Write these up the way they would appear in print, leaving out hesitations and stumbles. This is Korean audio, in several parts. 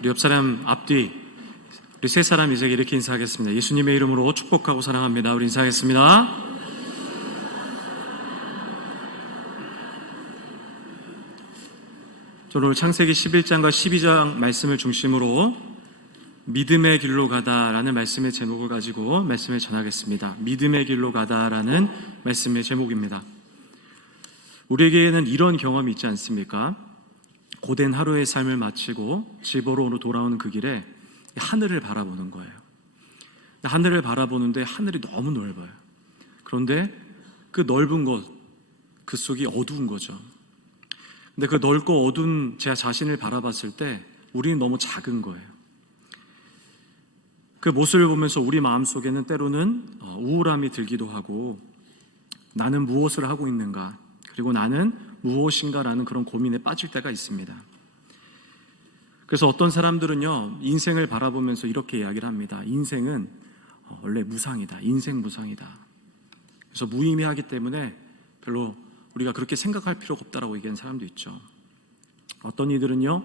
우리 옆 사람 앞뒤 우리 세 사람 이제 이렇게 인사하겠습니다. 예수님의 이름으로 축복하고 사랑합니다. 우리 인사하겠습니다. 저는 오늘 창세기 11장과 12장 말씀을 중심으로 믿음의 길로 가다라는 말씀의 제목을 가지고 말씀을 전하겠습니다. 믿음의 길로 가다라는 말씀의 제목입니다. 우리에게는 이런 경험이 있지 않습니까? 고된 하루의 삶을 마치고 집으로 돌아오는 그 길에 하늘을 바라보는 거예요. 하늘을 바라보는데 하늘이 너무 넓어요. 그런데 그 넓은 곳, 그 속이 어두운 거죠. 근데 그 넓고 어두운 제 자신을 바라봤을 때 우리는 너무 작은 거예요. 그 모습을 보면서 우리 마음속에는 때로는 우울함이 들기도 하고, 나는 무엇을 하고 있는가, 그리고 나는 무엇인가라는 그런 고민에 빠질 때가 있습니다. 그래서 어떤 사람들은요, 인생을 바라보면서 이렇게 이야기를 합니다. 인생은 원래 무상이다. 인생 무상이다. 그래서 무의미하기 때문에 별로 우리가 그렇게 생각할 필요가 없다라고 얘기하는 사람도 있죠. 어떤 이들은요,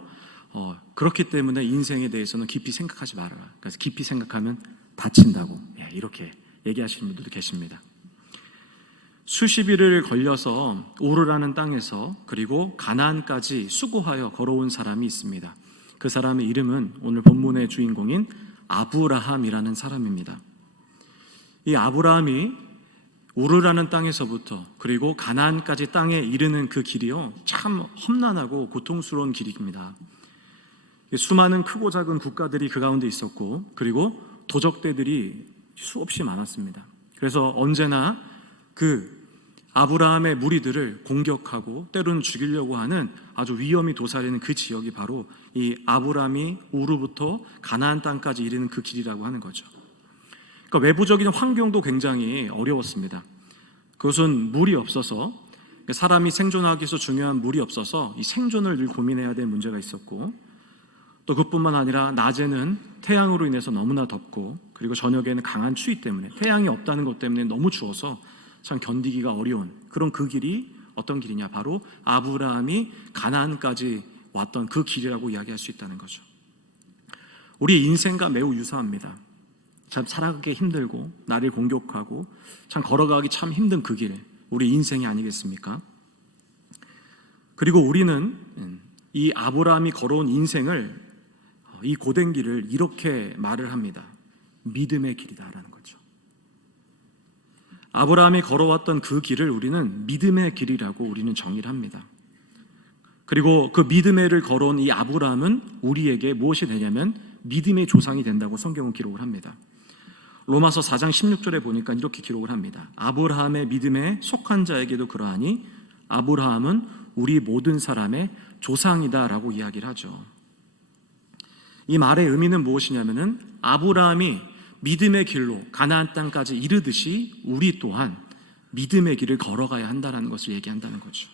그렇기 때문에 인생에 대해서는 깊이 생각하지 말아라. 그래서 깊이 생각하면 다친다고, 이렇게 얘기하시는 분들도 계십니다. 수십 일을 걸려서 우르라는 땅에서 그리고 가나안까지 수고하여 걸어온 사람이 있습니다. 그 사람의 이름은 오늘 본문의 주인공인 아브라함이라는 사람입니다. 이 아브라함이 우르라는 땅에서부터 그리고 가나안까지 땅에 이르는 그 길이요, 참 험난하고 고통스러운 길입니다. 수많은 크고 작은 국가들이 그 가운데 있었고, 그리고 도적대들이 수없이 많았습니다. 그래서 언제나 그 아브라함의 무리들을 공격하고 때로는 죽이려고 하는 아주 위험이 도사리는 그 지역이 바로 이 아브라함이 우르부터 가나안 땅까지 이르는 그 길이라고 하는 거죠. 그러니까 외부적인 환경도 굉장히 어려웠습니다. 그것은 물이 없어서, 사람이 생존하기 위해서 중요한 물이 없어서 이 생존을 늘 고민해야 될 문제가 있었고, 또 그뿐만 아니라 낮에는 태양으로 인해서 너무나 덥고, 그리고 저녁에는 강한 추위 때문에, 태양이 없다는 것 때문에 너무 추워서 참 견디기가 어려운 그런 그 길이 어떤 길이냐, 바로 아브라함이 가나안까지 왔던 그 길이라고 이야기할 수 있다는 거죠. 우리 인생과 매우 유사합니다. 참 살아가기 힘들고 나를 공격하고 참 걸어가기 참 힘든 그 길, 우리 인생이 아니겠습니까? 그리고 우리는 이 아브라함이 걸어온 인생을, 이 고된 길을 이렇게 말을 합니다. 믿음의 길이다라는 거죠. 아브라함이 걸어왔던 그 길을 우리는 믿음의 길이라고 우리는 정의를 합니다. 그리고 그 믿음의를 걸어온 이 아브라함은 우리에게 무엇이 되냐면 믿음의 조상이 된다고 성경은 기록을 합니다. 로마서 4장 16절에 보니까 이렇게 기록을 합니다. 아브라함의 믿음에 속한 자에게도 그러하니 아브라함은 우리 모든 사람의 조상이다라고 이야기를 하죠. 이 말의 의미는 무엇이냐면은 아브라함이 믿음의 길로 가나안 땅까지 이르듯이 우리 또한 믿음의 길을 걸어가야 한다는 것을 얘기한다는 거죠.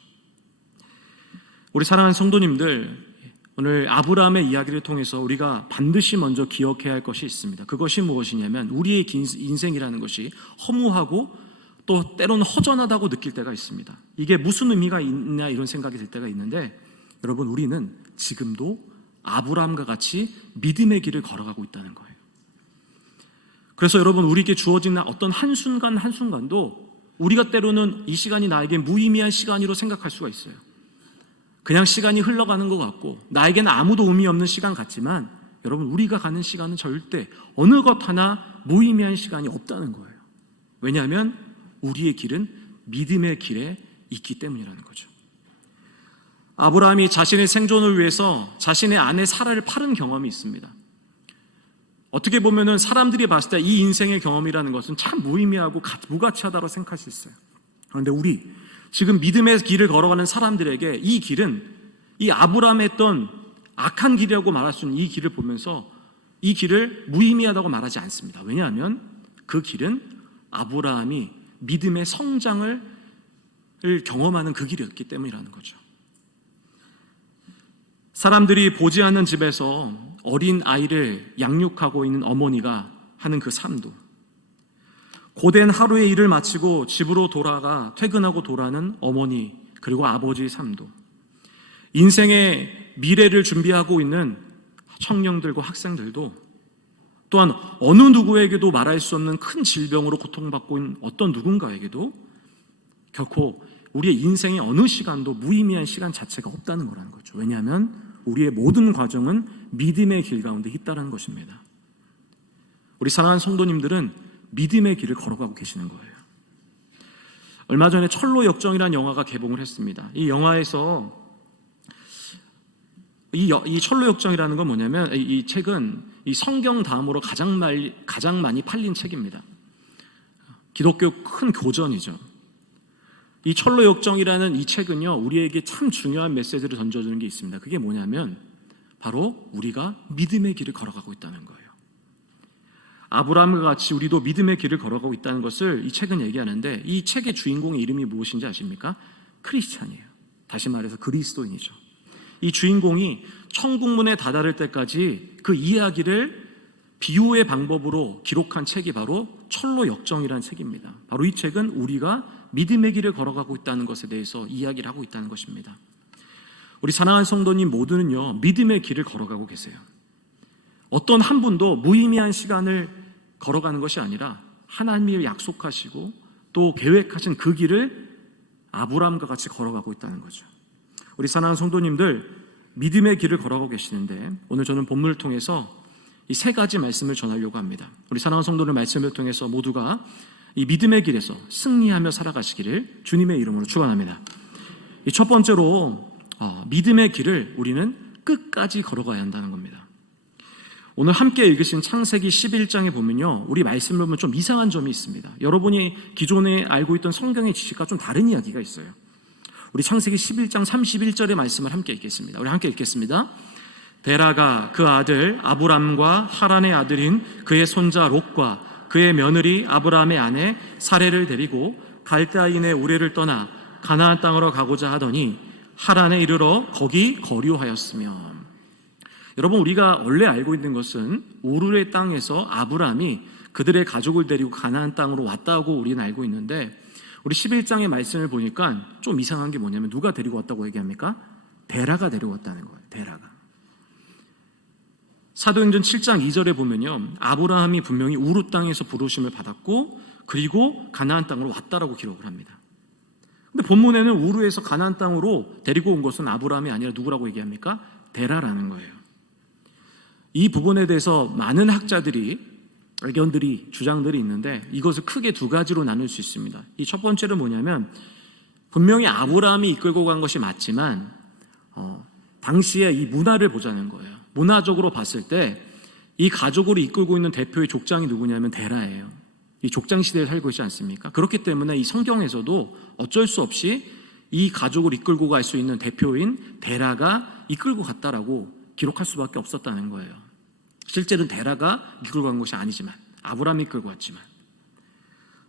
우리 사랑하는 성도님들, 오늘 아브라함의 이야기를 통해서 우리가 반드시 먼저 기억해야 할 것이 있습니다. 그것이 무엇이냐면 우리의 인생이라는 것이 허무하고 또 때로는 허전하다고 느낄 때가 있습니다. 이게 무슨 의미가 있냐 이런 생각이 들 때가 있는데, 여러분, 우리는 지금도 아브라함과 같이 믿음의 길을 걸어가고 있다는 거예요. 그래서 여러분, 우리에게 주어지는 어떤 한순간 한순간도 우리가 때로는 이 시간이 나에게 무의미한 시간으로 생각할 수가 있어요. 그냥 시간이 흘러가는 것 같고 나에게는 아무도 의미 없는 시간 같지만, 여러분, 우리가 가는 시간은 절대 어느 것 하나 무의미한 시간이 없다는 거예요. 왜냐하면 우리의 길은 믿음의 길에 있기 때문이라는 거죠. 아브라함이 자신의 생존을 위해서 자신의 아내 사라를 팔은 경험이 있습니다. 어떻게 보면은 사람들이 봤을 때 이 인생의 경험이라는 것은 참 무의미하고 무가치하다고 생각할 수 있어요. 그런데 우리 지금 믿음의 길을 걸어가는 사람들에게 이 길은 이 아브라함이 했던 악한 길이라고 말할 수 있는 이 길을 보면서 이 길을 무의미하다고 말하지 않습니다. 왜냐하면 그 길은 아브라함이 믿음의 성장을 경험하는 그 길이었기 때문이라는 거죠. 사람들이 보지 않는 집에서 어린 아이를 양육하고 있는 어머니가 하는 그 삶도, 고된 하루의 일을 마치고 집으로 돌아가 퇴근하고 돌아가는 어머니 그리고 아버지의 삶도, 인생의 미래를 준비하고 있는 청년들과 학생들도 또한 어느 누구에게도 말할 수 없는 큰 질병으로 고통받고 있는 어떤 누군가에게도 결코 우리의 인생의 어느 시간도 무의미한 시간 자체가 없다는 거라는 거죠. 왜냐하면 우리의 모든 과정은 믿음의 길 가운데 있다는 것입니다. 우리 사랑하는 성도님들은 믿음의 길을 걸어가고 계시는 거예요. 얼마 전에 철로 역정이라는 영화가 개봉을 했습니다. 이 영화에서 이 철로 역정이라는 건 뭐냐면 이 책은 이 성경 다음으로 가장 많이 팔린 책입니다. 기독교 큰 교전이죠. 이 철로 역정이라는 이 책은요, 우리에게 참 중요한 메시지를 던져주는 게 있습니다. 그게 뭐냐면 바로 우리가 믿음의 길을 걸어가고 있다는 거예요. 아브라함과 같이 우리도 믿음의 길을 걸어가고 있다는 것을 이 책은 얘기하는데, 이 책의 주인공의 이름이 무엇인지 아십니까? 크리스찬이에요. 다시 말해서 그리스도인이죠. 이 주인공이 천국문에 다다를 때까지 그 이야기를 비유의 방법으로 기록한 책이 바로 철로 역정이라는 책입니다. 바로 이 책은 우리가 믿음의 길을 걸어가고 있다는 것에 대해서 이야기를 하고 있다는 것입니다. 우리 사랑하는 성도님 모두는요, 믿음의 길을 걸어가고 계세요. 어떤 한 분도 무의미한 시간을 걸어가는 것이 아니라 하나님이 약속하시고 또 계획하신 그 길을 아브라함과 같이 걸어가고 있다는 거죠. 우리 사랑하는 성도님들, 믿음의 길을 걸어가고 계시는데, 오늘 저는 본문을 통해서 이 세 가지 말씀을 전하려고 합니다. 우리 사랑하는 성도들 말씀을 통해서 모두가 이 믿음의 길에서 승리하며 살아가시기를 주님의 이름으로 축원합니다. 이 첫 번째로 믿음의 길을 우리는 끝까지 걸어가야 한다는 겁니다. 오늘 함께 읽으신 창세기 11장에 보면요, 우리 말씀을 보면 좀 이상한 점이 있습니다. 여러분이 기존에 알고 있던 성경의 지식과 좀 다른 이야기가 있어요. 우리 창세기 11장 31절의 말씀을 함께 읽겠습니다. 우리 함께 읽겠습니다. 데라가 그 아들 아브람과 하란의 아들인 그의 손자 롯과 그의 며느리 아브라함의 아내 사레를 데리고 갈대아인의 우레를 떠나 가나안 땅으로 가고자 하더니 하란에 이르러 거기 거류하였으며. 여러분, 우리가 원래 알고 있는 것은 우르의 땅에서 아브라함이 그들의 가족을 데리고 가나안 땅으로 왔다고 우리는 알고 있는데, 우리 11장의 말씀을 보니까 좀 이상한 게 뭐냐면 누가 데리고 왔다고 얘기합니까? 데라가 데려왔다는 거예요. 데라가. 사도행전 7장 2절에 보면요, 아브라함이 분명히 우르 땅에서 부르심을 받았고 그리고 가나안 땅으로 왔다라고 기록을 합니다. 근데 본문에는 우르에서 가나안 땅으로 데리고 온 것은 아브라함이 아니라 누구라고 얘기합니까? 데라라는 거예요. 이 부분에 대해서 많은 학자들이 의견들이 주장들이 있는데, 이것을 크게 두 가지로 나눌 수 있습니다. 이 첫 번째는 뭐냐면, 분명히 아브라함이 이끌고 간 것이 맞지만 당시에 이 문화를 보자는 거예요. 문화적으로 봤을 때 이 가족을 이끌고 있는 대표의 족장이 누구냐면 데라예요. 이 족장 시대에 살고 있지 않습니까? 그렇기 때문에 이 성경에서도 어쩔 수 없이 이 가족을 이끌고 갈 수 있는 대표인 데라가 이끌고 갔다라고 기록할 수밖에 없었다는 거예요. 실제로는 데라가 이끌고 간 것이 아니지만, 아브라함이 이끌고 왔지만,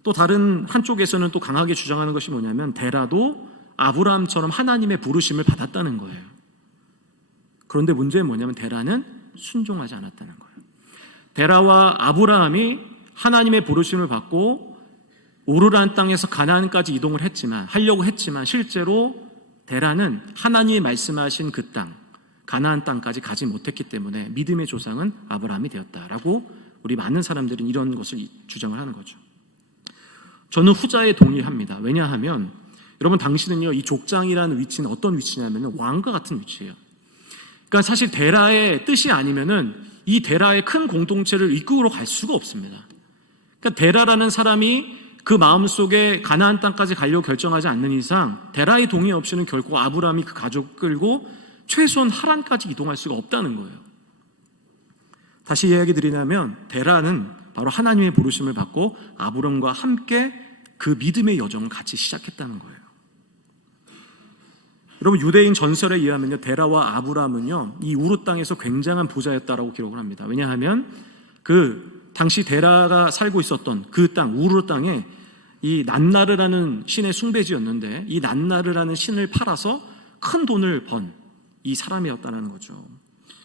또 다른 한쪽에서는 또 강하게 주장하는 것이 뭐냐면 데라도 아브라함처럼 하나님의 부르심을 받았다는 거예요. 그런데 문제는 뭐냐면 데라는 순종하지 않았다는 거예요. 데라와 아브라함이 하나님의 부르심을 받고 우르란 땅에서 가나안까지 이동을 하려고 했지만 실제로 데라는 하나님이 말씀하신 그 땅, 가나안 땅까지 가지 못했기 때문에 믿음의 조상은 아브라함이 되었다라고 우리 많은 사람들은 이런 것을 주장을 하는 거죠. 저는 후자에 동의합니다. 왜냐하면 여러분, 당시는요, 이 족장이라는 위치는 어떤 위치냐면 왕과 같은 위치예요. 그러니까 사실 데라의 뜻이 아니면은 이 데라의 큰 공동체를 이끌어 갈 수가 없습니다. 그러니까 데라라는 사람이 그 마음속에 가나안 땅까지 가려고 결정하지 않는 이상 데라의 동의 없이는 결코 아브라함이 그 가족 끌고 최소한 하란까지 이동할 수가 없다는 거예요. 다시 이야기 드리냐면 데라는 바로 하나님의 부르심을 받고 아브람과 함께 그 믿음의 여정을 같이 시작했다는 거예요. 여러분, 유대인 전설에 의하면요, 데라와 아브람은요, 이 우르 땅에서 굉장한 부자였다라고 기록을 합니다. 왜냐하면 그 당시 데라가 살고 있었던 그 땅, 우르 땅에 이 난나르라는 신의 숭배지였는데, 이 난나르라는 신을 팔아서 큰 돈을 번 이 사람이었다는 거죠.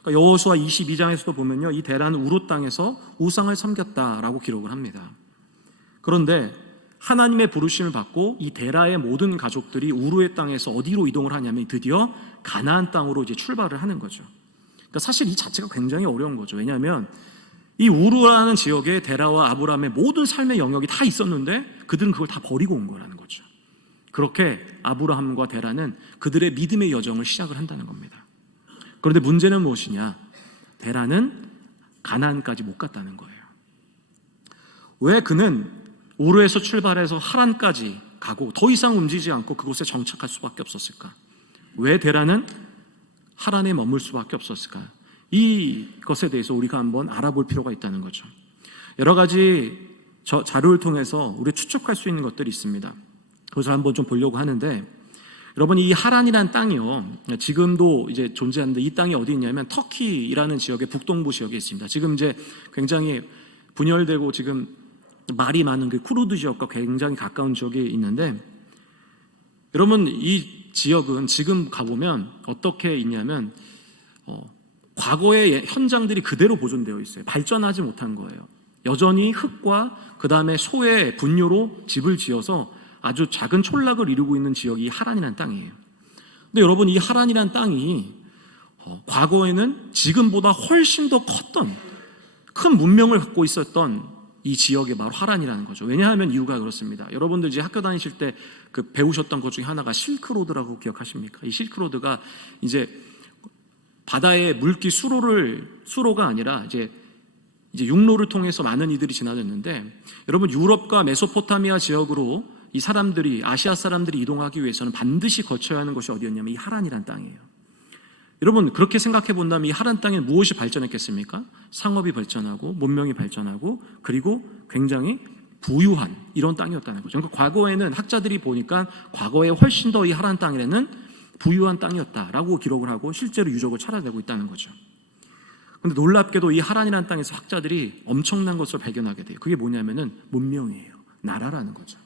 그러니까 여호수아 22장에서도 보면요, 이 데라는 우르 땅에서 우상을 섬겼다라고 기록을 합니다. 그런데 하나님의 부르심을 받고 이 데라의 모든 가족들이 우르의 땅에서 어디로 이동을 하냐면 드디어 가나안 땅으로 이제 출발을 하는 거죠. 그러니까 사실 이 자체가 굉장히 어려운 거죠. 왜냐하면 이 우르라는 지역에 데라와 아브라함의 모든 삶의 영역이 다 있었는데 그들은 그걸 다 버리고 온 거라는 거죠. 그렇게 아브라함과 데라는 그들의 믿음의 여정을 시작을 한다는 겁니다. 그런데 문제는 무엇이냐? 데라는 가나안까지 못 갔다는 거예요. 왜 그는 우르에서 출발해서 하란까지 가고 더 이상 움직이지 않고 그곳에 정착할 수밖에 없었을까? 왜 데라는 하란에 머물 수밖에 없었을까? 이것에 대해서 우리가 한번 알아볼 필요가 있다는 거죠. 여러 가지 자료를 통해서 우리가 추측할 수 있는 것들이 있습니다. 그것을 한번 좀 보려고 하는데, 여러분 이 하란이라는 땅이요, 지금도 이제 존재하는데 이 땅이 어디 있냐면 터키라는 지역의 북동부 지역에 있습니다. 지금 이제 굉장히 분열되고 지금 말이 많은 그 쿠르드 지역과 굉장히 가까운 지역에 있는데, 여러분 이 지역은 지금 가보면 어떻게 있냐면 과거의 현장들이 그대로 보존되어 있어요. 발전하지 못한 거예요. 여전히 흙과 그 다음에 소의 분뇨로 집을 지어서 아주 작은 촌락을 이루고 있는 지역이 하란이라는 땅이에요. 근데 여러분 이 하란이라는 땅이 과거에는 지금보다 훨씬 더 컸던 큰 문명을 갖고 있었던 이 지역이 바로 하란이라는 거죠. 왜냐하면 이유가 그렇습니다. 여러분들 이제 학교 다니실 때 그 배우셨던 것 중에 하나가 실크로드라고 기억하십니까? 이 실크로드가 이제 바다의 물기 수로가 아니라 이제 육로를 통해서 많은 이들이 지나졌는데, 여러분 유럽과 메소포타미아 지역으로 이 사람들이, 아시아 사람들이 이동하기 위해서는 반드시 거쳐야 하는 것이 어디였냐면 이 하란이란 땅이에요. 여러분 그렇게 생각해 본다면 이 하란 땅에 무엇이 발전했겠습니까? 상업이 발전하고 문명이 발전하고 그리고 굉장히 부유한 이런 땅이었다는 거죠. 그러니까 과거에는 학자들이 보니까 과거에 훨씬 더 이 하란 땅에는 부유한 땅이었다라고 기록을 하고 실제로 유적을 찾아내고 있다는 거죠. 그런데 놀랍게도 이 하란이라는 땅에서 학자들이 엄청난 것을 발견하게 돼요. 그게 뭐냐면은 문명이에요. 나라라는 거죠.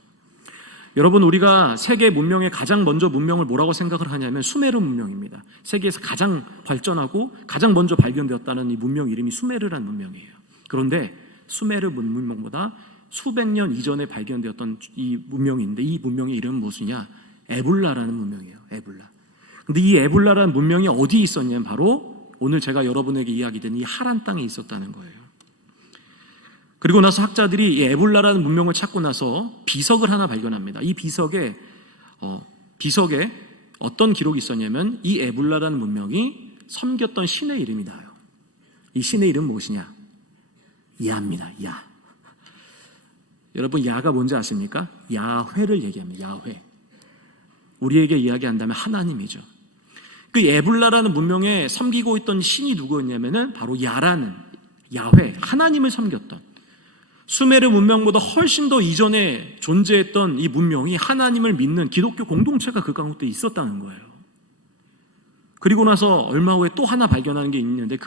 여러분 우리가 세계 문명의 가장 먼저 문명을 뭐라고 생각을 하냐면 수메르 문명입니다. 세계에서 가장 발전하고 가장 먼저 발견되었다는 이 문명 이름이 수메르라는 문명이에요. 그런데 수메르 문명보다 수백 년 이전에 발견되었던 이 문명인데, 이 문명의 이름은 무엇이냐? 에불라라는 문명이에요. 에불라. 근데 이 에불라라는 문명이 어디에 있었냐면 바로 오늘 제가 여러분에게 이야기드린 이 하란 땅에 있었다는 거예요. 그리고 나서 학자들이 이 에불라라는 문명을 찾고 나서 비석을 하나 발견합니다. 이 비석에 어떤 기록이 있었냐면 이 에불라라는 문명이 섬겼던 신의 이름이 나와요. 이 신의 이름은 무엇이냐? 야입니다. 야. 여러분 야가 뭔지 아십니까? 야훼를 얘기합니다. 야훼. 우리에게 이야기한다면 하나님이죠. 그 에불라라는 문명에 섬기고 있던 신이 누구였냐면은 바로 야라는 야훼, 하나님을 섬겼던, 수메르 문명보다 훨씬 더 이전에 존재했던 이 문명이 하나님을 믿는 기독교 공동체가 그 가운데 있었다는 거예요. 그리고 나서 얼마 후에 또 하나 발견하는 게 있는데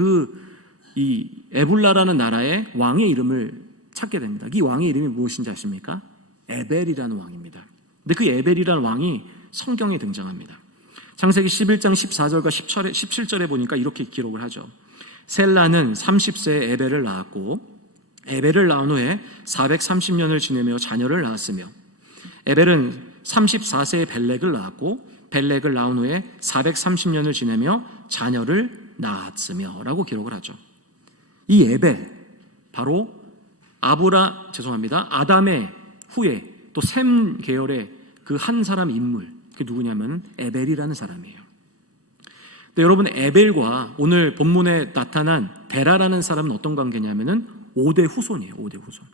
이 에불라라는 나라의 왕의 이름을 찾게 됩니다. 이 왕의 이름이 무엇인지 아십니까? 에벨이라는 왕입니다. 근데 그 에벨이라는 왕이 성경에 등장합니다. 창세기 11장 14절과 17절에 보니까 이렇게 기록을 하죠. 셀라는 30세에 에벨을 낳았고 에벨을 낳은 후에 430년을 지내며 자녀를 낳았으며, 에벨은 34세에 벨렉을 낳았고 벨렉을 낳은 후에 430년을 지내며 자녀를 낳았으며 라고 기록을 하죠. 이 에벨 바로 아담의 후에 또 셈 계열의 그 한 사람 인물, 그게 누구냐면 에벨이라는 사람이에요. 근데 여러분 에벨과 오늘 본문에 나타난 데라라는 사람은 어떤 관계냐면은 5대 후손이에요. 5대 후손.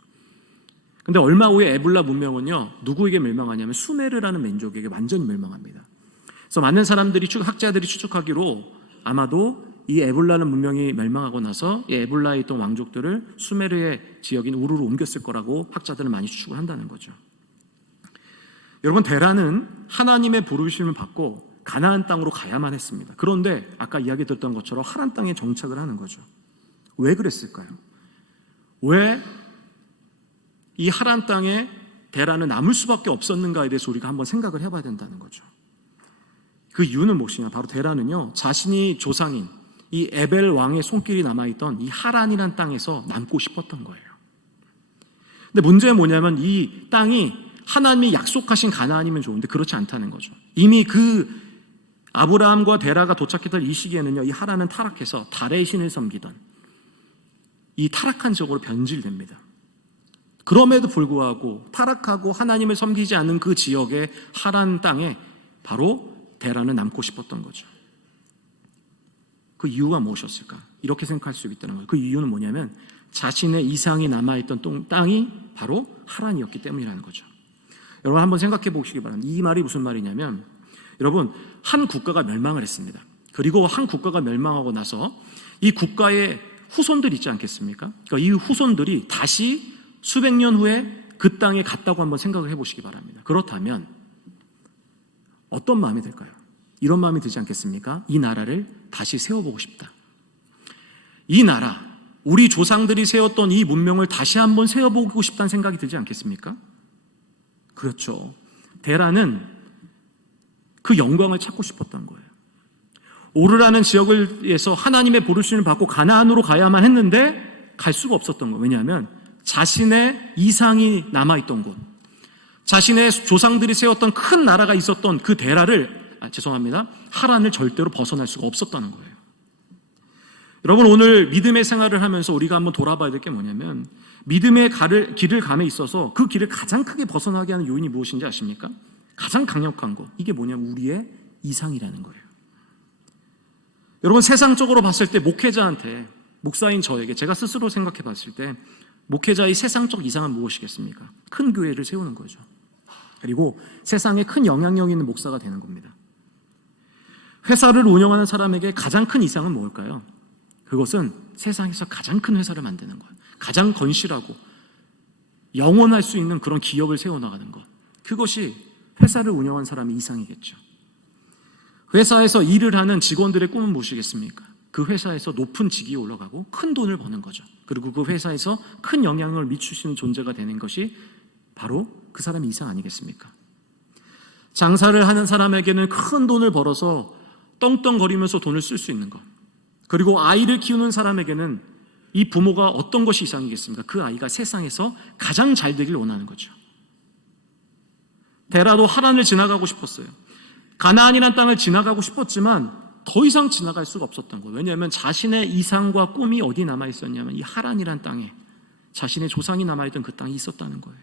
근데 얼마 후에 에불라 문명은요 누구에게 멸망하냐면 수메르라는 민족에게 완전히 멸망합니다. 그래서 많은 사람들이 학자들이 추측하기로 아마도 이 에불라는 문명이 멸망하고 나서 이 에불라에 있던 왕족들을 수메르의 지역인 우르로 옮겼을 거라고 학자들은 많이 추측을 한다는 거죠. 여러분 데라는 하나님의 부르심을 받고 가나안 땅으로 가야만 했습니다. 그런데 아까 이야기 드렸던 것처럼 하란 땅에 정착을 하는 거죠. 왜 그랬을까요? 왜 이 하란 땅에 데라는 남을 수밖에 없었는가에 대해서 우리가 한번 생각을 해봐야 된다는 거죠. 그 이유는 무엇이냐? 바로 데라는요 자신이 조상인 이 에벨 왕의 손길이 남아있던 이 하란이란 땅에서 남고 싶었던 거예요. 근데 문제는 뭐냐면 이 땅이 하나님이 약속하신 가나안이면 좋은데 그렇지 않다는 거죠. 이미 그 아브라함과 데라가 도착했던 이 시기에는요, 이 하란은 타락해서 달의 신을 섬기던 이 타락한 지역으로 변질됩니다. 그럼에도 불구하고 타락하고 하나님을 섬기지 않는 그 지역의 하란 땅에 바로 데라는 남고 싶었던 거죠. 그 이유가 무엇이었을까? 이렇게 생각할 수 있다는 거예요. 그 이유는 뭐냐면 자신의 이상이 남아있던 땅이 바로 하란이었기 때문이라는 거죠. 여러분 한번 생각해 보시기 바랍니다. 이 말이 무슨 말이냐면, 여러분, 한 국가가 멸망을 했습니다. 그리고 한 국가가 멸망하고 나서 이 국가의 후손들 있지 않겠습니까? 그러니까 이 후손들이 다시 수백 년 후에 그 땅에 갔다고 한번 생각을 해보시기 바랍니다. 그렇다면 어떤 마음이 들까요? 이런 마음이 들지 않겠습니까? 이 나라를 다시 세워보고 싶다. 이 나라, 우리 조상들이 세웠던 이 문명을 다시 한번 세워보고 싶다는 생각이 들지 않겠습니까? 그렇죠. 데라는 그 영광을 찾고 싶었던 거예요. 오르라는 지역에서 하나님의 부르심을 받고 가나안으로 가야만 했는데 갈 수가 없었던 거예요. 왜냐하면 자신의 이상이 남아있던 곳, 자신의 조상들이 세웠던 큰 나라가 있었던 그 데라를, 하란을 절대로 벗어날 수가 없었다는 거예요. 여러분, 오늘 믿음의 생활을 하면서 우리가 한번 돌아봐야 될 게 뭐냐면, 믿음의 길을 감에 있어서 그 길을 가장 크게 벗어나게 하는 요인이 무엇인지 아십니까? 가장 강력한 것, 이게 뭐냐면 우리의 이상이라는 거예요. 여러분, 세상적으로 봤을 때 목회자한테, 목사인 저에게 제가 스스로 생각해 봤을 때 목회자의 세상적 이상은 무엇이겠습니까? 큰 교회를 세우는 거죠. 그리고 세상에 큰 영향력 있는 목사가 되는 겁니다. 회사를 운영하는 사람에게 가장 큰 이상은 뭘까요? 그것은 세상에서 가장 큰 회사를 만드는 것, 가장 건실하고 영원할 수 있는 그런 기업을 세워나가는 것, 그것이 회사를 운영하는 사람의 이상이겠죠. 회사에서 일을 하는 직원들의 꿈은 무엇이겠습니까? 그 회사에서 높은 직위에 올라가고 큰 돈을 버는 거죠. 그리고 그 회사에서 큰 영향을 미칠 수 있는 존재가 되는 것이 바로 그 사람의 이상 아니겠습니까? 장사를 하는 사람에게는 큰 돈을 벌어서 떵떵거리면서 돈을 쓸 수 있는 것, 그리고 아이를 키우는 사람에게는 이 부모가 어떤 것이 이상이겠습니까? 그 아이가 세상에서 가장 잘 되길 원하는 거죠. 데라도 하란을 지나가고 싶었어요. 가나안이라는 땅을 지나가고 싶었지만 더 이상 지나갈 수가 없었던 거예요. 왜냐하면 자신의 이상과 꿈이 어디 남아있었냐면 이 하란이라는 땅에, 자신의 조상이 남아있던 그 땅이 있었다는 거예요.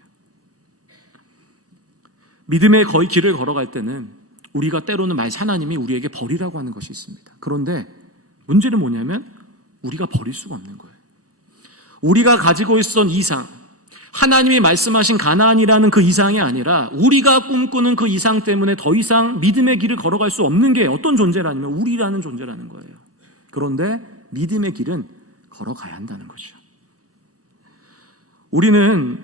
믿음의 거의 길을 걸어갈 때는 우리가 때로는 하나님이 우리에게 버리라고 하는 것이 있습니다. 그런데 문제는 뭐냐면 우리가 버릴 수가 없는 거예요. 우리가 가지고 있었던 이상, 하나님이 말씀하신 가나안이라는 그 이상이 아니라 우리가 꿈꾸는 그 이상 때문에 더 이상 믿음의 길을 걸어갈 수 없는 게 어떤 존재라면 우리라는 존재라는 거예요. 그런데 믿음의 길은 걸어가야 한다는 거죠. 우리는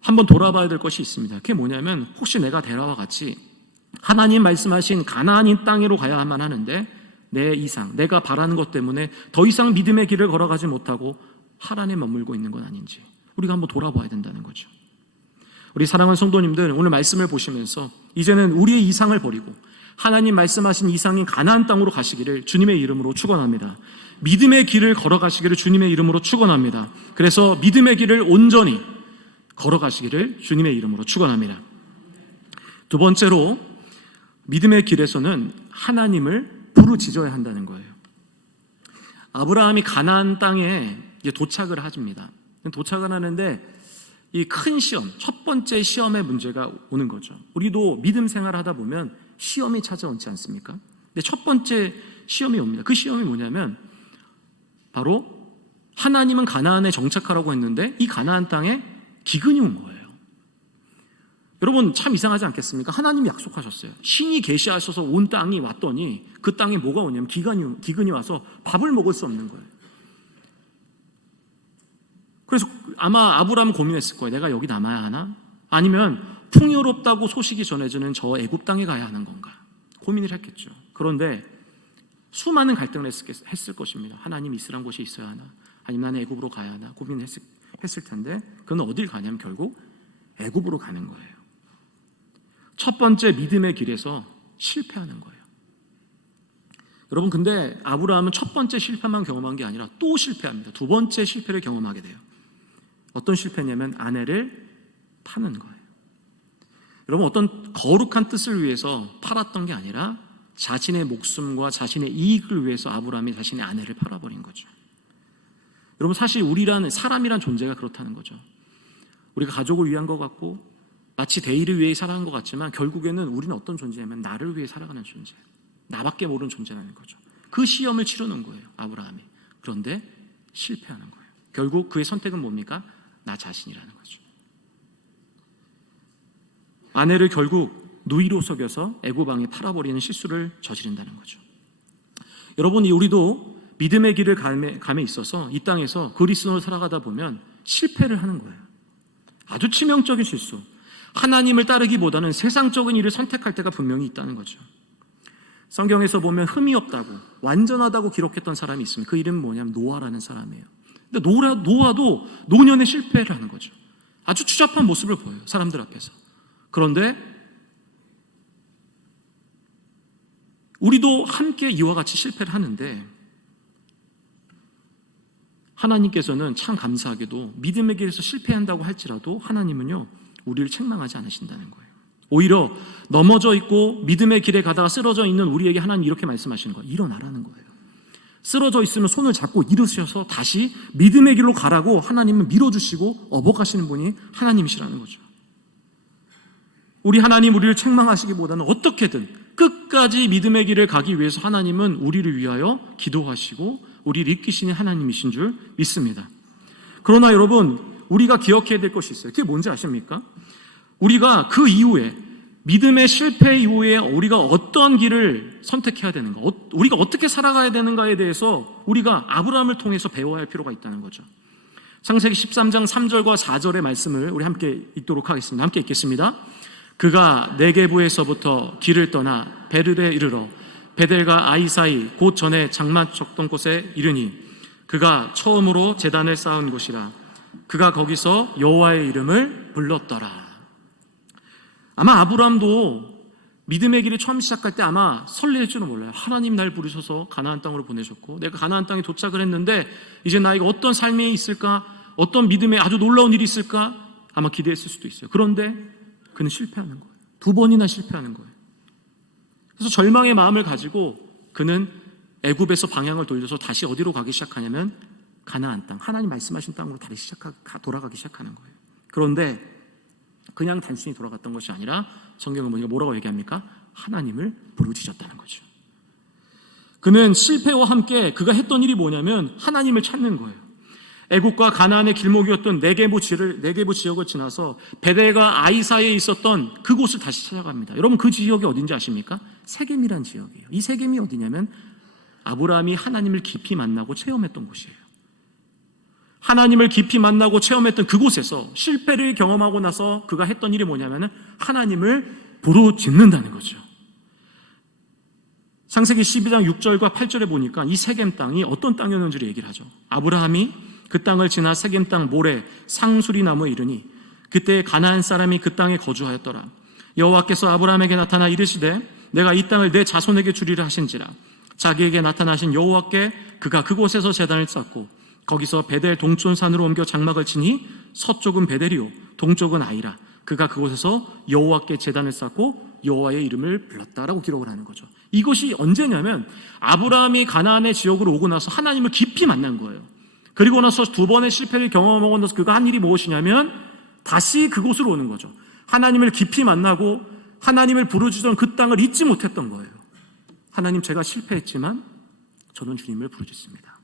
한번 돌아봐야 될 것이 있습니다. 그게 뭐냐면, 혹시 내가 데라와 같이 하나님 말씀하신 가나안인 땅으로 가야만 하는데 내 이상, 내가 바라는 것 때문에 더 이상 믿음의 길을 걸어가지 못하고 하란에 머물고 있는 건 아닌지 우리가 한번 돌아봐야 된다는 거죠. 우리 사랑하는 성도님들, 오늘 말씀을 보시면서 이제는 우리의 이상을 버리고 하나님 말씀하신 이상인 가나안 땅으로 가시기를 주님의 이름으로 축원합니다. 믿음의 길을 걸어가시기를 주님의 이름으로 축원합니다. 그래서 믿음의 길을 온전히 걸어가시기를 주님의 이름으로 축원합니다. 두 번째로, 믿음의 길에서는 하나님을 부르짖어야 한다는 거예요. 아브라함이 가나안 땅에 도착을 하십니다. 도착을 하는데 이 큰 시험, 첫 번째 시험의 문제가 오는 거죠. 우리도 믿음 생활을 하다 보면 시험이 찾아오지 않습니까? 근데 첫 번째 시험이 옵니다. 그 시험이 뭐냐면 바로 하나님은 가나안에 정착하라고 했는데 이 가나안 땅에 기근이 온 거예요. 여러분, 참 이상하지 않겠습니까? 하나님이 약속하셨어요. 신이 계시하셔서 온 땅이 왔더니 그 땅에 뭐가 오냐면 기근이 와서 밥을 먹을 수 없는 거예요. 그래서 아마 아브라함은 고민했을 거예요. 내가 여기 남아야 하나? 아니면 풍요롭다고 소식이 전해지는 저 애굽 땅에 가야 하는 건가? 고민을 했겠죠. 그런데 수많은 갈등을 했을 것입니다. 하나님 이스라엘 곳에 있어야 하나? 아니면 나는 애굽으로 가야 하나? 고민했을 텐데 그는 어딜 가냐면 결국 애굽으로 가는 거예요. 첫 번째 믿음의 길에서 실패하는 거예요. 여러분, 근데 아브라함은 첫 번째 실패만 경험한 게 아니라 또 실패합니다. 두 번째 실패를 경험하게 돼요. 어떤 실패냐면 아내를 파는 거예요. 여러분, 어떤 거룩한 뜻을 위해서 팔았던 게 아니라 자신의 목숨과 자신의 이익을 위해서 아브라함이 자신의 아내를 팔아버린 거죠. 여러분, 사실 우리라는 사람이란 존재가 그렇다는 거죠. 우리가 가족을 위한 것 같고 마치 대의를 위해 살아가는 것 같지만 결국에는 우리는 어떤 존재냐면 나를 위해 살아가는 존재예요. 나밖에 모르는 존재라는 거죠. 그 시험을 치르는 거예요, 아브라함이. 그런데 실패하는 거예요. 결국 그의 선택은 뭡니까? 나 자신이라는 거죠. 아내를 결국 누이로 속여서 애굽 왕에 팔아버리는 실수를 저지른다는 거죠. 여러분, 우리도 믿음의 길을 감에 있어서 이 땅에서 그리스도로 살아가다 보면 실패를 하는 거예요. 아주 치명적인 실수. 하나님을 따르기보다는 세상적인 일을 선택할 때가 분명히 있다는 거죠. 성경에서 보면 흠이 없다고 완전하다고 기록했던 사람이 있습니다. 그 이름은 뭐냐면 노아라는 사람이에요. 근데 노아도 노년에 실패를 하는 거죠. 아주 추잡한 모습을 보여요, 사람들 앞에서. 그런데 우리도 함께 이와 같이 실패를 하는데 하나님께서는 참 감사하게도 믿음의 길에서 실패한다고 할지라도 하나님은요, 우리를 책망하지 않으신다는 거예요. 오히려 넘어져 있고 믿음의 길에 가다가 쓰러져 있는 우리에게 하나님 이렇게 말씀하시는 거예요. 일어나라는 거예요. 쓰러져 있으면 손을 잡고 일으셔서 다시 믿음의 길로 가라고 하나님은 밀어주시고 업어가시는 분이 하나님이시라는 거죠. 우리 하나님 우리를 책망하시기보다는 어떻게든 끝까지 믿음의 길을 가기 위해서 하나님은 우리를 위하여 기도하시고 우리를 이끄시는 하나님이신 줄 믿습니다. 그러나 여러분, 우리가 기억해야 될 것이 있어요. 그게 뭔지 아십니까? 우리가 그 이후에 믿음의 실패 이후에 우리가 어떤 길을 선택해야 되는가, 우리가 어떻게 살아가야 되는가에 대해서 우리가 아브라함을 통해서 배워야 할 필요가 있다는 거죠. 창세기 13장 3절과 4절의 말씀을 우리 함께 읽도록 하겠습니다. 함께 읽겠습니다. 그가 네게부에서부터 길을 떠나 베를에 이르러 베델과 아이 사이 곧 전에 장막 쳤던 곳에 이르니 그가 처음으로 제단을 쌓은 곳이라. 그가 거기서 여호와의 이름을 불렀더라. 아마 아브라함도 믿음의 길이 처음 시작할 때 아마 설레일 줄은 몰라요. 하나님 날 부르셔서 가나안 땅으로 보내셨고 내가 가나안 땅에 도착을 했는데 이제 나에게 어떤 삶이 있을까, 어떤 믿음의 아주 놀라운 일이 있을까 아마 기대했을 수도 있어요. 그런데 그는 실패하는 거예요. 2번이나 실패하는 거예요. 그래서 절망의 마음을 가지고 그는 애굽에서 방향을 돌려서 다시 어디로 가기 시작하냐면 가나안 땅, 하나님 말씀하신 땅으로 다시 돌아가기 시작하는 거예요. 그런데 그냥 단순히 돌아갔던 것이 아니라 성경은 뭐라고 얘기합니까? 하나님을 부르짖었다는 거죠. 그는 실패와 함께 그가 했던 일이 뭐냐면 하나님을 찾는 거예요. 애굽과 가나안의 길목이었던 네게부 지역을 지나서 베델과 아이 사이에 있었던 그곳을 다시 찾아갑니다. 여러분, 그 지역이 어딘지 아십니까? 세겜이란 지역이에요. 이 세겜이 어디냐면 아브라함이 하나님을 깊이 만나고 체험했던 곳이에요. 하나님을 깊이 만나고 체험했던 그곳에서 실패를 경험하고 나서 그가 했던 일이 뭐냐면 하나님을 부르짖는다는 거죠. 창세기 12장 6절과 8절에 보니까 이 세겜 땅이 어떤 땅이었는지를 얘기를 하죠. 아브라함이 그 땅을 지나 세겜 땅 모래 상수리 나무에 이르니 그때 가나안 사람이 그 땅에 거주하였더라. 여호와께서 아브라함에게 나타나 이르시되 내가 이 땅을 내 자손에게 주리라 하신지라. 자기에게 나타나신 여호와께 그가 그곳에서 제단을 쌓고 거기서 베델 동쪽 산으로 옮겨 장막을 치니 서쪽은 베델이요 동쪽은 아이라. 그가 그곳에서 여호와께 제단을 쌓고 여호와의 이름을 불렀다라고 기록을 하는 거죠. 이것이 언제냐면 아브라함이 가나안의 지역으로 오고 나서 하나님을 깊이 만난 거예요. 그리고 나서 2번의 실패를 경험하고 나서 그가 한 일이 무엇이냐면 다시 그곳으로 오는 거죠. 하나님을 깊이 만나고 하나님을 부르짖던 그 땅을 잊지 못했던 거예요. 하나님, 제가 실패했지만 저는 주님을 부르짖습니다.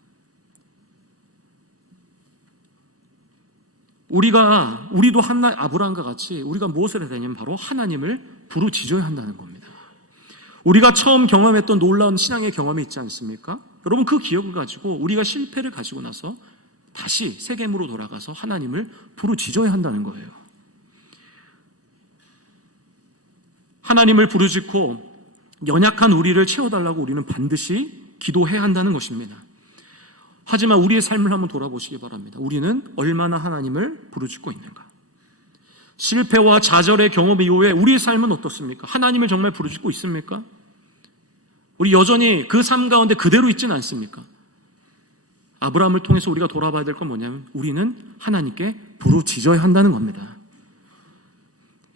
우리도 아브라함과 같이 우리가 무엇을 해야 되냐면 바로 하나님을 부르짖어야 한다는 겁니다. 우리가 처음 경험했던 놀라운 신앙의 경험이 있지 않습니까? 여러분, 그 기억을 가지고 우리가 실패를 가지고 나서 다시 세겜으로 돌아가서 하나님을 부르짖어야 한다는 거예요. 하나님을 부르짖고 연약한 우리를 채워달라고 우리는 반드시 기도해야 한다는 것입니다. 하지만 우리의 삶을 한번 돌아보시기 바랍니다. 우리는 얼마나 하나님을 부르짖고 있는가? 실패와 좌절의 경험 이후에 우리의 삶은 어떻습니까? 하나님을 정말 부르짖고 있습니까? 우리 여전히 그 삶 가운데 그대로 있지는 않습니까? 아브라함을 통해서 우리가 돌아봐야 될 건 뭐냐면 우리는 하나님께 부르짖어야 한다는 겁니다.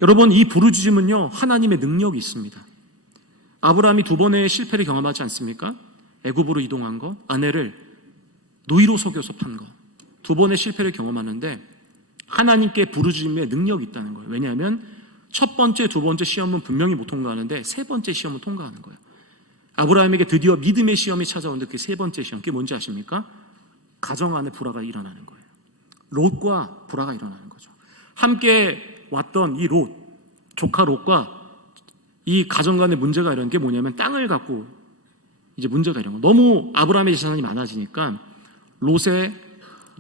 여러분, 이 부르짖음은요 하나님의 능력이 있습니다. 아브라함이 두 번의 실패를 경험하지 않습니까? 애굽으로 이동한 거, 아내를 노이로 속여서 판 거, 두 번의 실패를 경험하는데 하나님께 부르짖음의 능력이 있다는 거예요. 왜냐하면 첫 번째, 두 번째 시험은 분명히 못 통과하는데 세 번째 시험은 통과하는 거예요. 아브라함에게 드디어 믿음의 시험이 찾아오는데 그 세 번째 시험, 그게 뭔지 아십니까? 가정 안에 불화가 일어나는 거예요. 롯과 불화가 일어나는 거죠. 함께 왔던 이 롯, 조카 롯과 이 가정 간의 문제가 이런 게 뭐냐면 땅을 갖고 이제 문제가 이런 거. 너무 아브라함의 재산이 많아지니까 롯의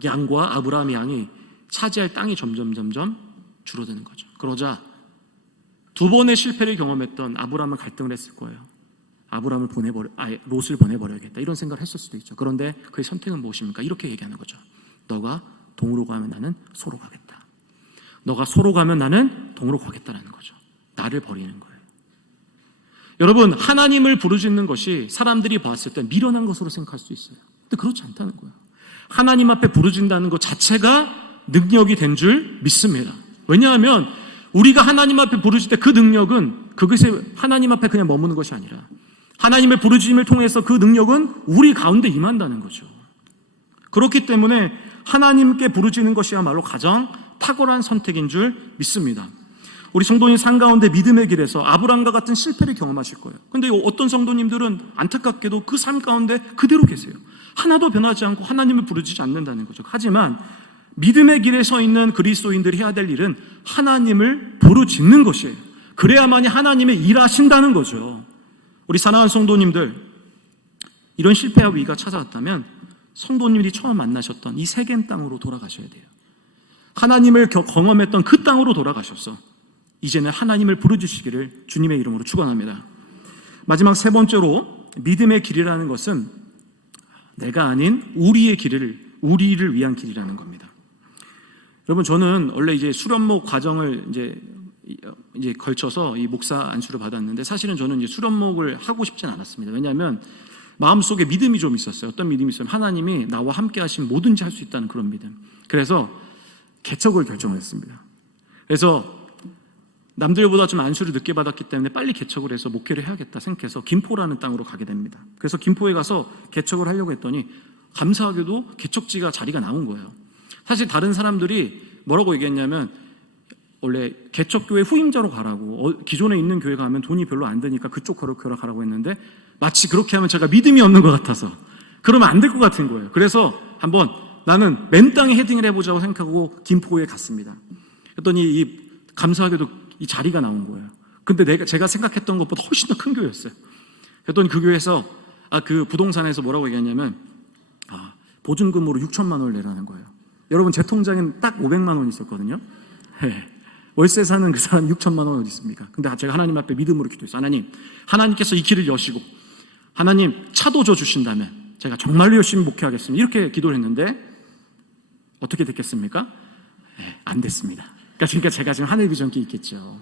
양과 아브라함의 양이 차지할 땅이 점점 줄어드는 거죠. 그러자 두 번의 실패를 경험했던 아브라함은 갈등을 했을 거예요. 롯을 보내버려야겠다 이런 생각을 했을 수도 있죠. 그런데 그의 선택은 무엇입니까? 이렇게 얘기하는 거죠. 너가 동으로 가면 나는 소로 가겠다. 너가 소로 가면 나는 동으로 가겠다라는 거죠. 나를 버리는 거예요. 여러분, 하나님을 부르짖는 것이 사람들이 봤을 때 미련한 것으로 생각할 수 있어요. 근데 그렇지 않다는 거예요. 하나님 앞에 부르짖는다는 것 자체가 능력이 된 줄 믿습니다. 왜냐하면 우리가 하나님 앞에 부르짖을 때 그 능력은 그것이 하나님 앞에 그냥 머무는 것이 아니라 하나님의 부르짖음을 통해서 그 능력은 우리 가운데 임한다는 거죠. 그렇기 때문에 하나님께 부르짖는 것이야말로 가장 탁월한 선택인 줄 믿습니다. 우리 성도님 삶 가운데 믿음의 길에서 아브라함과 같은 실패를 경험하실 거예요. 그런데 어떤 성도님들은 안타깝게도 그 삶 가운데 그대로 계세요. 하나도 변하지 않고 하나님을 부르짖지 않는다는 거죠. 하지만 믿음의 길에 서 있는 그리스도인들이 해야 될 일은 하나님을 부르짖는 것이에요. 그래야만이 하나님의 일하신다는 거죠. 우리 사랑하는 성도님들, 이런 실패와 위기가 찾아왔다면 성도님들이 처음 만나셨던 이 세겜 땅으로 돌아가셔야 돼요. 하나님을 경험했던 그 땅으로 돌아가셔서 이제는 하나님을 부르짖으시기를 주님의 이름으로 축원합니다. 마지막 세 번째로 믿음의 길이라는 것은 내가 아닌 우리를 위한 길이라는 겁니다. 여러분, 저는 원래 이제 수련목 과정을 이제 걸쳐서 이 목사 안수를 받았는데 사실은 저는 이제 수련목을 하고 싶진 않았습니다. 왜냐하면 마음속에 믿음이 좀 있었어요. 어떤 믿음이 있어요? 하나님이 나와 함께 하시면 뭐든지 할 수 있다는 그런 믿음. 그래서 개척을 결정을 했습니다. 그래서 남들보다 좀 안수를 늦게 받았기 때문에 빨리 개척을 해서 목회를 해야겠다 생각해서 김포라는 땅으로 가게 됩니다. 그래서 김포에 가서 개척을 하려고 했더니 감사하게도 개척지가 자리가 남은 거예요. 사실 다른 사람들이 뭐라고 얘기했냐면 원래 개척교회 후임자로 가라고, 기존에 있는 교회 가면 돈이 별로 안 드니까 그쪽 교회 가라고 했는데 마치 그렇게 하면 제가 믿음이 없는 것 같아서 그러면 안 될 것 같은 거예요. 그래서 한번 나는 맨 땅에 헤딩을 해보자고 생각하고 김포에 갔습니다. 그랬더니 감사하게도 이 자리가 나온 거예요. 근데 제가 생각했던 것보다 훨씬 더 큰 교회였어요. 그랬더니 그 교회에서 그 부동산에서 뭐라고 얘기했냐면 보증금으로 6천만 원을 내라는 거예요. 여러분, 제 통장엔 딱 500만 원 있었거든요. 네. 월세 사는 그 사람 6천만 원 어디 있습니까? 근데 제가 하나님 앞에 믿음으로 기도했어요. 하나님께서 이 길을 여시고 하나님 차도 줘 주신다면 제가 정말로 열심히 목회하겠습니다. 이렇게 기도를 했는데 어떻게 됐겠습니까? 네, 안 됐습니다. 그러니까 제가 지금 하늘 비전기 있겠죠.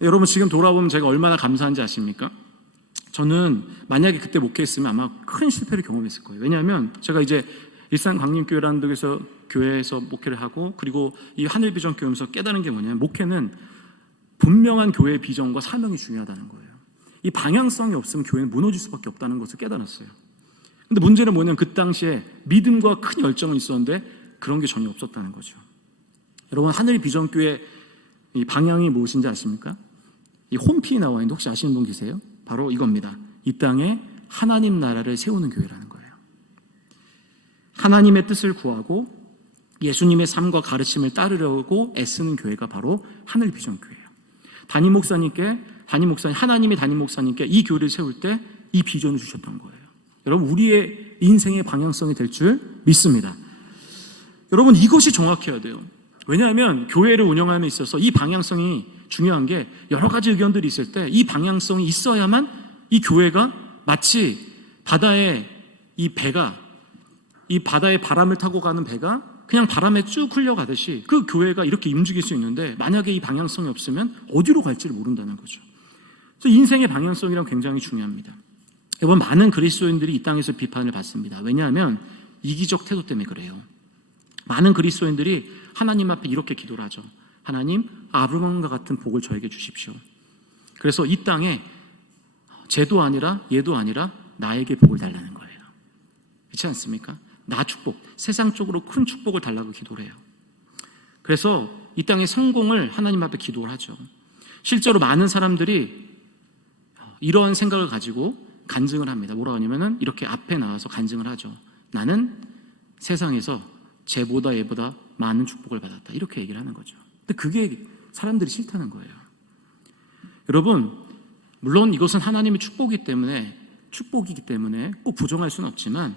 여러분, 지금 돌아보면 제가 얼마나 감사한지 아십니까? 저는 만약에 그때 목회했으면 아마 큰 실패를 경험했을 거예요. 왜냐하면 제가 이제 일산 광림교회라는 데서 교회에서 목회를 하고 그리고 이 하늘 비전 교회에서 깨달은 게 뭐냐면 목회는 분명한 교회의 비전과 사명이 중요하다는 거예요. 이 방향성이 없으면 교회는 무너질 수밖에 없다는 것을 깨달았어요. 근데 문제는 뭐냐면 그 당시에 믿음과 큰 열정은 있었는데 그런 게 전혀 없었다는 거죠. 여러분, 하늘 비전 교회 이 방향이 무엇인지 아십니까? 이 홈피에 나와 있는데 혹시 아시는 분 계세요? 바로 이겁니다. 이 땅에 하나님 나라를 세우는 교회라는 거예요. 하나님의 뜻을 구하고 예수님의 삶과 가르침을 따르려고 애쓰는 교회가 바로 하늘 비전 교회예요. 하나님이 담임 목사님께 이 교회를 세울 때 이 비전을 주셨던 거예요. 여러분, 우리의 인생의 방향성이 될 줄 믿습니다. 여러분, 이것이 정확해야 돼요. 왜냐하면 교회를 운영함에 있어서 이 방향성이 중요한 게 여러 가지 의견들이 있을 때 이 방향성이 있어야만 이 교회가 마치 바다에 바다에 바람을 타고 가는 배가 그냥 바람에 쭉 흘려가듯이 그 교회가 이렇게 움직일 수 있는데 만약에 이 방향성이 없으면 어디로 갈지를 모른다는 거죠. 그래서 인생의 방향성이란 굉장히 중요합니다. 여러분, 많은 그리스도인들이 이 땅에서 비판을 받습니다. 왜냐하면 이기적 태도 때문에 그래요. 많은 그리스도인들이 하나님 앞에 이렇게 기도를 하죠. 하나님, 아브라함과 같은 복을 저에게 주십시오. 그래서 이 땅에 쟤도 아니라 얘도 아니라 나에게 복을 달라는 거예요. 그렇지 않습니까? 나 축복, 세상적으로 큰 축복을 달라고 기도를 해요. 그래서 이 땅의 성공을 하나님 앞에 기도를 하죠. 실제로 많은 사람들이 이런 생각을 가지고 간증을 합니다. 뭐라고 하냐면은 이렇게 앞에 나와서 간증을 하죠. 나는 세상에서 쟤보다 얘보다 많은 축복을 받았다. 이렇게 얘기를 하는 거죠. 근데 그게 사람들이 싫다는 거예요. 여러분, 물론 이것은 하나님의 축복이기 때문에 꼭 부정할 수는 없지만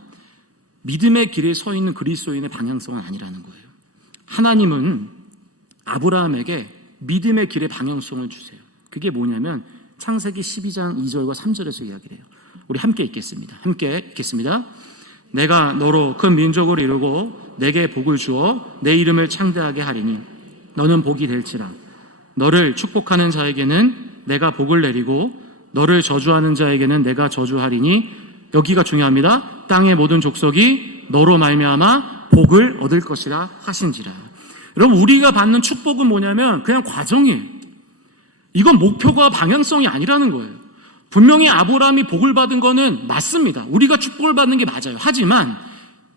믿음의 길에 서 있는 그리스도인의 방향성은 아니라는 거예요. 하나님은 아브라함에게 믿음의 길의 방향성을 주세요. 그게 뭐냐면 창세기 12장 2절과 3절에서 이야기를 해요. 우리 함께 읽겠습니다. 내가 너로 큰 민족을 이루고 내게 복을 주어 내 이름을 창대하게 하리니 너는 복이 될지라. 너를 축복하는 자에게는 내가 복을 내리고 너를 저주하는 자에게는 내가 저주하리니, 여기가 중요합니다. 땅의 모든 족속이 너로 말미암아 복을 얻을 것이라 하신지라. 여러분, 우리가 받는 축복은 뭐냐면 그냥 과정이에요. 이건 목표가 방향성이 아니라는 거예요. 분명히 아브라함이 복을 받은 거는 맞습니다. 우리가 축복을 받는 게 맞아요. 하지만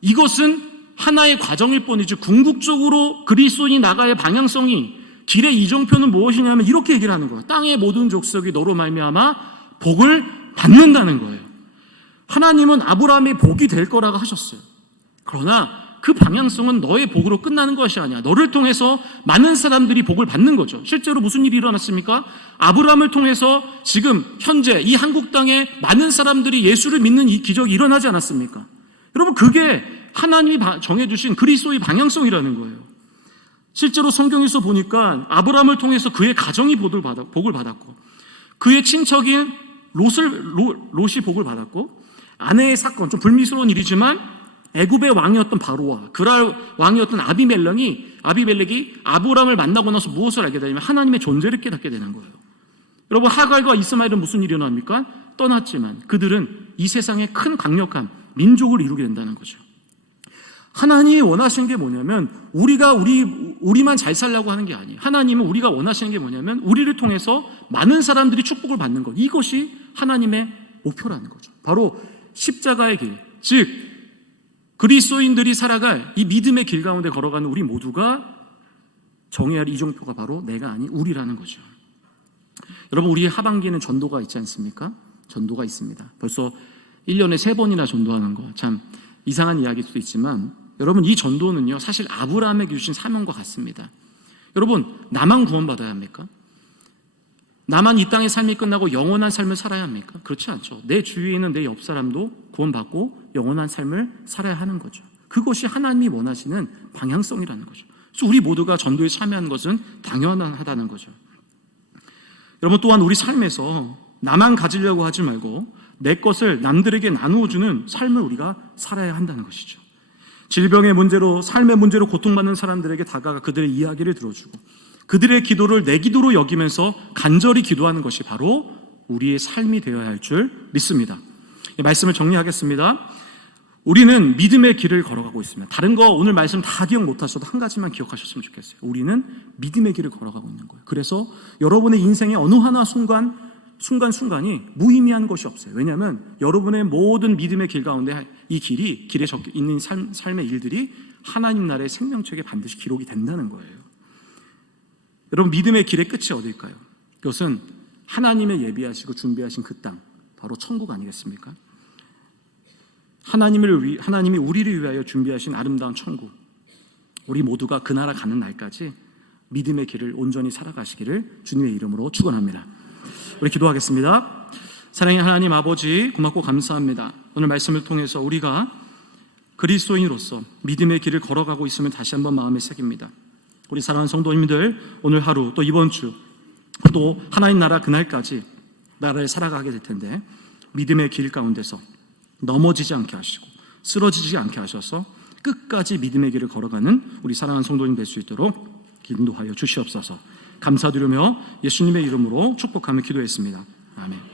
이것은 하나의 과정일 뿐이지 궁극적으로 그리스도인이 나가야 방향성이, 길의 이정표는 무엇이냐면 이렇게 얘기를 하는 거예요. 땅의 모든 족속이 너로 말미암아 복을 받는다는 거예요. 하나님은 아브라함이 복이 될 거라고 하셨어요. 그러나 그 방향성은 너의 복으로 끝나는 것이 아니야. 너를 통해서 많은 사람들이 복을 받는 거죠. 실제로 무슨 일이 일어났습니까? 아브라함을 통해서 지금 현재 이 한국 땅에 많은 사람들이 예수를 믿는 이 기적이 일어나지 않았습니까? 여러분, 그게 하나님이 정해주신 그리스도의 방향성이라는 거예요. 실제로 성경에서 보니까 아브라함을 통해서 그의 가정이 복을 받았고, 그의 친척인 롯이 복을 받았고, 아내의 사건, 좀 불미스러운 일이지만 애굽의 왕이었던 바로와 그랄 왕이었던 아비멜렉이 아브라함을 만나고 나서 무엇을 알게 되냐면 하나님의 존재를 깨닫게 되는 거예요. 여러분, 하갈과 이스마엘은 무슨 일이 일어납니까? 떠났지만 그들은 이 세상에 큰 강력한 민족을 이루게 된다는 거죠. 하나님이 원하시는 게 뭐냐면 우리만 잘 살라고 하는 게 아니에요. 하나님은 우리가 원하시는 게 뭐냐면 우리를 통해서 많은 사람들이 축복을 받는 것, 이것이 하나님의 목표라는 거죠. 바로 십자가의 길, 즉 그리스도인들이 살아갈 이 믿음의 길 가운데 걸어가는 우리 모두가 정해야 할 이정표가 바로 내가 아닌 우리라는 거죠. 여러분, 우리의 하반기에는 전도가 있지 않습니까? 전도가 있습니다. 벌써 1년에 3번이나 전도하는 거 참 이상한 이야기일 수도 있지만, 여러분, 이 전도는요 사실 아브라함에게 주신 사명과 같습니다. 여러분, 나만 구원받아야 합니까? 나만 이 땅의 삶이 끝나고 영원한 삶을 살아야 합니까? 그렇지 않죠. 내 주위에 있는 내 옆 사람도 구원받고 영원한 삶을 살아야 하는 거죠. 그것이 하나님이 원하시는 방향성이라는 거죠. 그래서 우리 모두가 전도에 참여하는 것은 당연하다는 거죠. 여러분, 또한 우리 삶에서 나만 가지려고 하지 말고 내 것을 남들에게 나누어주는 삶을 우리가 살아야 한다는 것이죠. 질병의 문제로, 삶의 문제로 고통받는 사람들에게 다가가 그들의 이야기를 들어주고 그들의 기도를 내 기도로 여기면서 간절히 기도하는 것이 바로 우리의 삶이 되어야 할 줄 믿습니다. 이 말씀을 정리하겠습니다. 우리는 믿음의 길을 걸어가고 있습니다. 다른 거 오늘 말씀 다 기억 못하셔도 한 가지만 기억하셨으면 좋겠어요. 우리는 믿음의 길을 걸어가고 있는 거예요. 그래서 여러분의 인생의 어느 하나 순간순간이 무의미한 것이 없어요. 왜냐하면 여러분의 모든 믿음의 길 가운데 이 길에 적혀 있는 삶의 일들이 하나님 나라의 생명책에 반드시 기록이 된다는 거예요. 여러분, 믿음의 길의 끝이 어딜까요? 그것은 하나님의 예비하시고 준비하신 그 땅, 바로 천국 아니겠습니까? 하나님이 우리를 위하여 준비하신 아름다운 천국, 우리 모두가 그 나라 가는 날까지 믿음의 길을 온전히 살아가시기를 주님의 이름으로 축원합니다. 우리 기도하겠습니다. 사랑의 하나님 아버지, 고맙고 감사합니다. 오늘 말씀을 통해서 우리가 그리스도인으로서 믿음의 길을 걸어가고 있음을 다시 한번 마음에 새깁니다. 우리 사랑하는 성도님들, 오늘 하루 또 이번 주 또 하나님 나라 그날까지 나라를 살아가게 될 텐데 믿음의 길 가운데서 넘어지지 않게 하시고 쓰러지지 않게 하셔서 끝까지 믿음의 길을 걸어가는 우리 사랑하는 성도님 될 수 있도록 인도하여 주시옵소서. 감사드리며 예수님의 이름으로 축복하며 기도했습니다. 아멘.